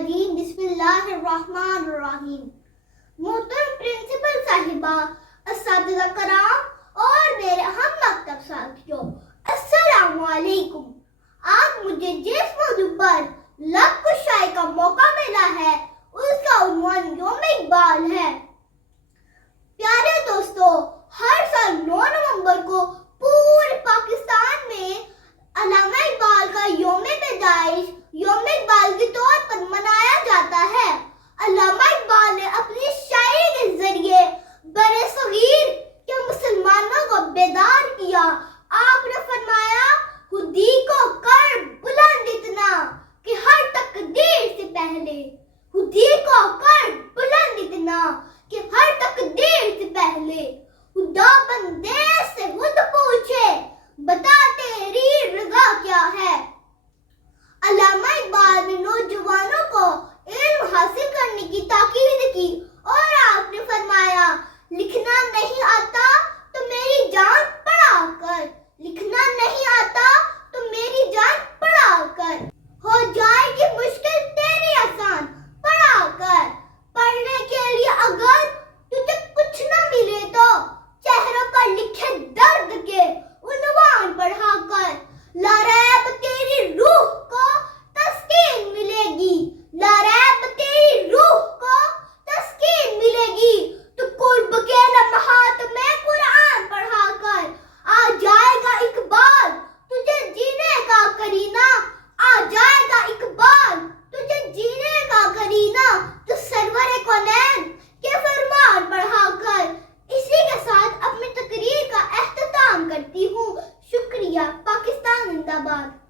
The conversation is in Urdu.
الرجیم بسم اللہ الرحمن الرحیم۔ محترم پرنسپل صاحبہ، اساتذہ کرام اور میرے ہم مکتب ساتھیوں، السلام علیکم۔ آج مجھے جس موضوع پر لب کشائی کا موقع ملا ہے اس کا عنوان یوم اقبال ہے۔ پیارے دوستو، ہر سال 9 نومبر کو پورے پاکستان میں علامہ اقبال کا یوم پیدائش یوم اقبال کے طور پر منایا جاتا ہے۔ علامہ اقبال نے اپنی شاعری کے ذریعے برِ صغیر کے مسلمانوں کو بیدار کیا۔ آپ نے فرمایا، خودی کو کر بلند اتنا کہ ہر تقدیر سے پہلے، خودی کو کر بلند اتنا کہ ہر تقدیر سے پہلے، خدا بندے سے خود پوچھے بتا تیری رضا کیا ہے۔ علامہ اقبال نے نوجوانوں کو علم حاصل کرنے کی تاکید کی اور آپ نے فرمایا، لکھنا نہیں آتا تو میری جان پڑھا کر، لکھنا نہیں آتا تو میری جان پڑھا کر، ہو جائے گی مشکل تیری آسان پڑھا کر۔ پڑھنے کے لیے اگر تجھے کچھ نہ ملے تو چہروں پر لکھے درد کے عنوان پڑھا کر، لا ریب تیری روح کو تسکین ملے گی، لا ریب تیری روح کو تسکین ملے گی۔ تو قرب کے لمحات میں قرآن پڑھا کر، آ جائے گا اقبال تجھے جینے کا کرینہ، آ جائے گا اقبال تجھے جینے کا کرینہ، تو سرور کونین کے فرمان پڑھا کر۔ اسی کے ساتھ اپنی تقریر کا اختتام کرتی ہوں۔ شکریہ۔ پاکستان زندہ باد۔